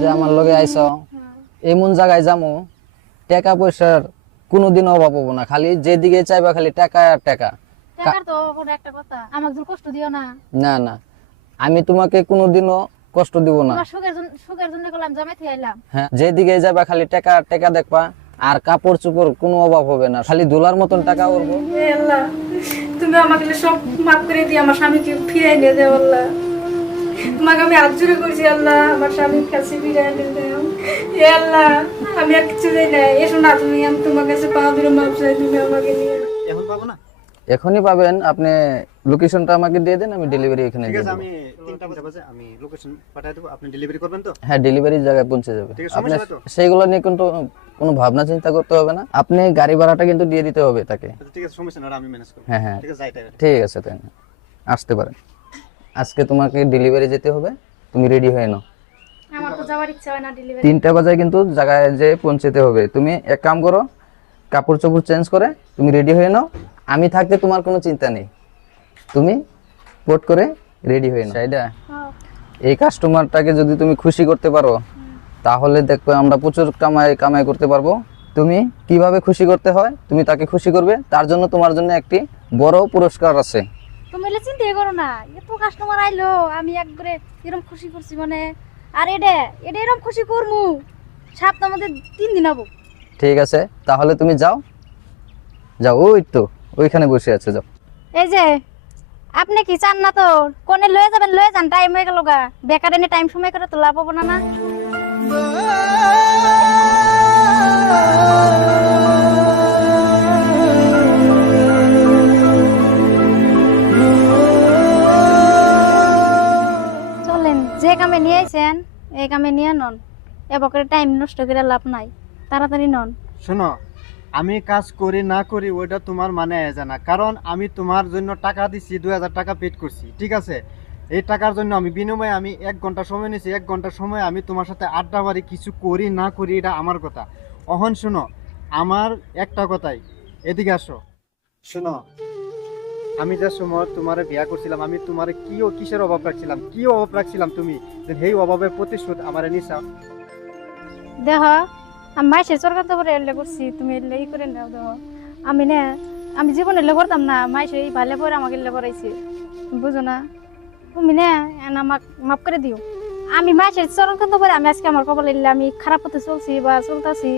যে আমার লগে আইছো এমন জায়গায় যামু টাকা পয়সার কোনোদিন অভাব হবো না, খালি যেদিকে চাইবা খালি টাকা আর টাকা। টাকার তো কোনো একটা কথা, আমাকে যদি কষ্ট দিও না। না না, আমি তোমাকে কোনোদিনও কষ্ট দিব না। তোমার সুখের জন্য গেলাম, জামাই থেকে আইলাম। হ্যাঁ, যেদিকে যাবা খালি টাকা আর টাকা দেখবা, আর কাপড় চোপড় কোনো অভাব হবে না, খালি দোলার মতন টাকা উঠবো। হে আল্লাহ, তুমি আমাকে সব মাফ করে দিয়ে আমার স্বামীকে ফিরাই নিয়ে দেও আল্লাহ। তোমাকে আমি হাত জোড়ে করছি আল্লাহ, আমার স্বামীর কাছে ফিরাই নিয়ে দেও। হে আল্লাহ, আমি আর কিছু চাই না, এসো না তুমি, আমি তোমার কাছে পা ধরে মাপ চাই, তুমি আমাকে নিয়ে। এখন পাবো না? এখনই পাবেন, আপনি লোকেশনটা আমাকে দিয়ে দেন, আমি ডেলিভারি এখানে ঠিক দিয়ে আছে, দেব। আমি 3টা বাজে আমি লোকেশন পাঠিয়ে দেবো, আপনি ডেলিভারি করবেন তো? হ্যাঁ, ডেলিভারির জায়গায় পৌঁছে যাবে। ঠিক আছে, আপনি সমস্যা নেই তো? সেইগুলো নিয়ে কিন্তু কোনো ভাবনা চিন্তা করতে হবে না, আপনি গাড়ি ভাড়াটা কিন্তু দিয়ে দিতে হবে তাকে। আচ্ছা, ঠিক আছে, সমস্যা নেই, আমি ম্যানেজ করব। হ্যাঁ হ্যাঁ, ঠিক আছে, যাই তাই। ঠিক আছে, তাই না, আসতে পারেন। আজকে তোমাকে ডেলিভারি যেতে হবে, তুমি রেডি হয়ে নাও। আমার তো যাওয়ার ইচ্ছা হয় না ডেলিভারি। 3টা বাজায় কিন্তু জায়গায় যে পৌঁছতে হবে। তুমি এক কাম করো, কাপড় চোপড় চেঞ্জ করে তুমি রেডি হয়ে নাও, আমি থাকতে তোমার কোনো চিন্তা নেই, তুমি পোট করে রেডি হয়ে নাও। সেইটা এই কাস্টমারটাকে যদি তুমি খুশি করতে পারো তাহলে দেখবে আমরা প্রচুর কামাই করতে পারবো। তুমি কিভাবে খুশি করতে হয় তুমি তাকে খুশি করবে, তার জন্য তোমার জন্য একটি বড় পুরস্কার আছে। তুমি এলে চিন্তা করো না, এত কাস্টমার আইলো, আমি একবারে এরকম খুশি করছি মানে। আর এটা এরকম খুশি করমু, সপ্তাহের মধ্যে 3 দিন হবো। ঠিক আছে, তাহলে তুমি যাও যাও, ওই তো ওইখানে বসে আছে, যাও। এই যে আপনি কি চান না তো কোনে লয়ে যাবেন, লয়ে যান, টাইম হয়ে গেল গা, বেকার এনে টাইম সময় করে তো লাভ হবো না। চলেন, যে কামে নিয়ে আইছেন এই কামে নিয়ে নন, এবকরে টাইম নষ্ট করে লাভ নাই, তাড়াতাড়ি নন। শোনো, আমি কাজ করি না করি ওইটা তোমার মানে জানা, কারণ আমি তোমার জন্য টাকা দিছি, 2000 টাকা পেড করছি, ঠিক আছে? এই টাকার জন্য আমি বিনিময়ে আমি 1 ঘন্টা সময় নিয়েছি, 1 ঘন্টা সময় আমি তোমার সাথে আড্ডা মারি, কিছু করি না করি এটা আমার কথা। অহন শোনো, আমার একটা কথাই, এদিকে আসো। শোনো, আমি যে সময় তোমারে বিয়া করছিলাম, আমি তোমারে কিসের অভাব রাখছিলাম তুমি, যে সেই অভাবের প্রতিশোধ আমারে নিছাও। দেহ আমি মাইসের সরকার তো করে এলে করছি, তুমি এলে ই করে নাও। দেহ আমি জীবনে এলে করতাম না, মাইসে এই ভালে পরে আমাকে এলে করাইছে, বুঝো না? তুমি না আমাকে মাফ করে দিও। আমি মাইসের সরকার তো করে আমি আজকে আমার কপাল এলে আমি খারাপ পথে চলছি বা চলতেছি,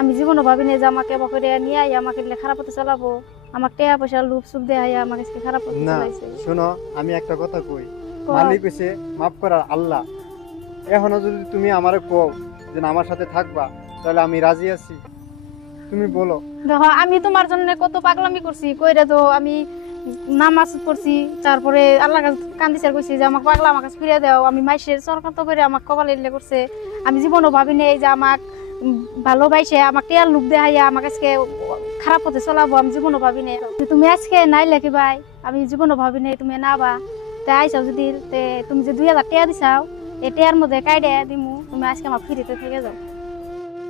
আমি জীবনও ভাবিনি যে আমাকে করে নিয়ে আই আমাকে এলে খারাপ পথে চালাবো, আমাকে টাকা পয়সা লুপ সুপ দেয় আমাকে আজকে খারাপ পথে না চালাইছে। শোনো, আমি একটা কথা কই, কও। মালিক হইছে মাফ করার আল্লাহ। এখনো যদি তুমি আমারে কও যে না, আমার সাথে থাকবা, তাহলে আমি রাজি আছি, তুমি বলো। দেখো আমি তোমার জন্য কত পাগলামি করছি, কইরা তো আমি নামাজ পড়ছি, তারপরে আল্লাহ কাছে কান্দিছে আর কইছি যে আমাকে পাগলা আমার কাছে ফিরে দাও। আমি মাইসের সরকার তো করে আমাকে কপাল এলে করছে, আমি জীবনও ভাবি নেই যে আমাকে ভালোবাসে আমাকে টেয়ার লুক দেখাইয়া আমাকে আজকে খারাপ পথে চলাবো, আমি জীবনও ভাবি নেই। তুমি আজকে নাইলে কি ভাই, আমি জীবনও ভাবি নেই তুমি নাবা। তাই আইসাও যদি তুমি যে 2000 টাকা দিছাও, এই টাকার মধ্যে কাইডে দিমু, তুমি আজকে আমার ফ্রিতে থেকে যাও।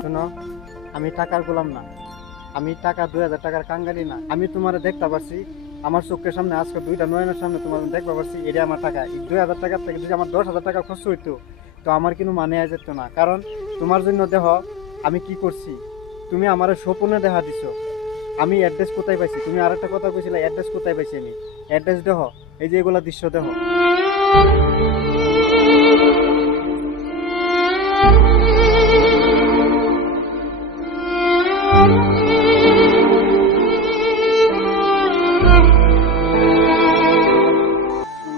শোনো, আমি টাকার গোলাম না, আমি টাকা 2000 টাকার কাঙ্গালি না। আমি তোমার দেখতে পাচ্ছি, আমার চোখের সামনে আজকে 2টা নয়নের সামনে তোমার দেখতে পাচ্ছি, এটা আমার টাকা। এই 2000 টাকার থেকে যদি আমার 10,000 টাকা খরচ হইতো তো আমার কিন্তু মানে যেত না, কারণ তোমার জন্য দেহ আমি কি করছি, তুমি আমার স্বপ্নে দেখা দিছো। আমি অ্যাড্রেস কোথায় পাইছি, তুমি আর একটা কথা কইছিলে অ্যাড্রেস কোথায় পাইছি, আমি অ্যাড্রেস দেহ, এই যে এগুলা দৃশ্য দেহ।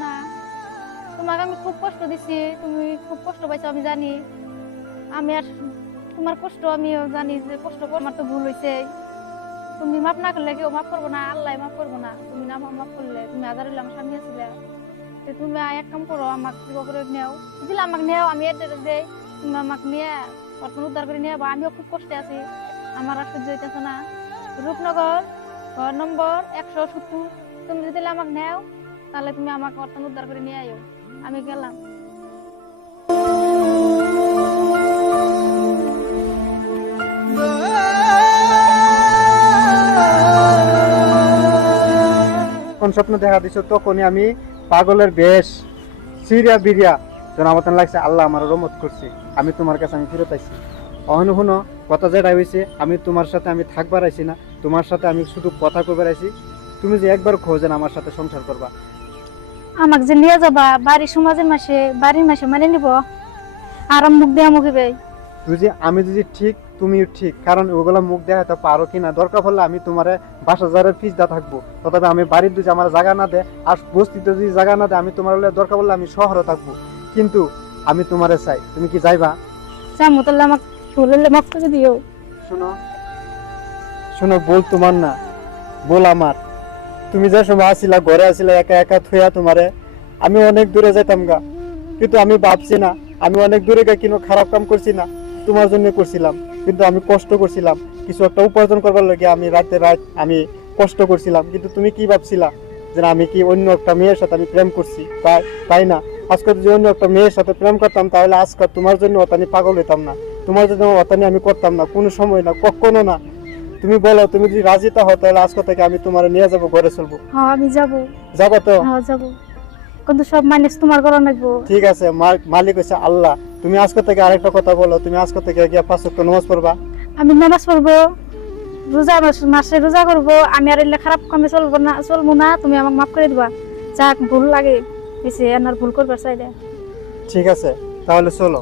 না, তোমাকে আমি খুব কষ্ট দিছি, তুমি খুব কষ্ট পাইছো আমি জানি। আমি আর তোমার কষ্ট আমিও জানি যে কষ্ট আমার তো ভুল হয়েছে। তুমি মাফ না করলে কেউ মাফ করবো না, আল্লাহ মাফ করবো না। তুমি না মাফ করলে, তুমি আজার হইলে আমার স্বামী আছিলে, তো তুমি এক কাম করো, আমাকে জীবন করে নেও, দিলে আমাকে নেও, আমি অ্যাড্রেস দেই, তুমি আমাকে নিয়ে অর্পণ উদ্ধার করে নিয়ে, আমিও খুব কষ্টে আছি, আমার আর সহ্য হইতেছে না। রূপনগর ঘর নম্বর 170, তুমি যদি আমাকে নেও তাহলে তুমি আমাকে অর্পণ উদ্ধার করে নিয়ে আইও, আমি গেলাম। কোন স্বপ্ন দেখা দিছো তখনই আমি পাগলের বেশ সিরিয়া বিরিয়া যেন আমার তেন লাগছে আল্লাহ আমার রহমত করছে, আমি তোমার কাছে আমি ফিরত আইছি। অহনো শুনো, কথা যেটা হয়েছে, আমি তোমার সাথে আমি থাকবার আইছি না, তোমার সাথে আমি শুধু কথা কবার আইছি। তুমি যে একবার খোঁজেন আমার সাথে সংসার করবা। আমাকে যে নিয়ে যাবা বাড়ির মাসে মানে নিব, আর মুখ দেয়া মুখে বে। যদি আমি যদি ঠিক তুমিও ঠিক, কারণ ওগুলা মুখ দেখাতে পারো কিনা, দরকার পড়লে আমি তোমার 5,000 ফিস দা থাকবো, তথাপি আমি বাড়ির দুজি আমার জায়গা না দেয় আর বস্তিতে যদি জায়গা না দেয়, আমি তোমার দরকার পড়লে আমি শহরে থাকবো, কিন্তু আমি তোমারে চাই। তুমি কি যাইবা? চামতাল্লাহ আমাকে ভুললে মাফ করে দিও। শোনো শোনো, বল তোমার না, বল আমার। তুমি যে সময় আসিলা, ঘরে আসিলা একা একা থুয়া তোমারে, আমি অনেক দূরে যাইতাম গা, কিন্তু আমি ভাবছি না আমি অনেক দূরে গিয়ে কোনো খারাপ কাম করছি না, তোমার জন্য করছিলাম। কিন্তু আমি কষ্ট করছিলাম, কিছু একটা উপার্জন করবার লাগে আমি রাতে রাত আমি কষ্ট করছিলাম। কিন্তু তুমি কি ভাবছিলা যে আমি কি অন্য একটা মেয়ের সাথে আমি প্রেম করছি? তাই না? আজকে যদি অন্য একটা মেয়ের সাথে প্রেম করতাম, তাহলে আজকে তোমার জন্য অতানি পাগল হইতাম না, তোমার জন্য অতানি আমি করতাম না, কোনো সময় না, কখনো না। তুমি বলো, তুমি যদি রাজি তা হও, তাহলে আজকে থেকে আমি তোমার নিয়ে যাবো, ঘরে চলবো। হ্যাঁ আমি যাবো। যাবো তো? হ্যাঁ যাবো, কিন্তু সব মাইনাস তোমার করা লাগবো। ঠিক আছে, মালিক হচ্ছে আল্লাহ। তুমি আজকে থেকে আরেকটা কথা বলো, তুমি আজকে থেকে গিয়ে 5 ওয়াক্ত নামাজ পড়বা। আমি নামাজ পড়বো, রোজা মাসে রোজা করবো, আমি আর এলে খারাপ কামে চলবো না। তুমি আমাকে মাফ করে দিবা, যাক ভুল লাগে বেশি আর ভুল করবার চাইলে। ঠিক আছে, তাহলে চলো।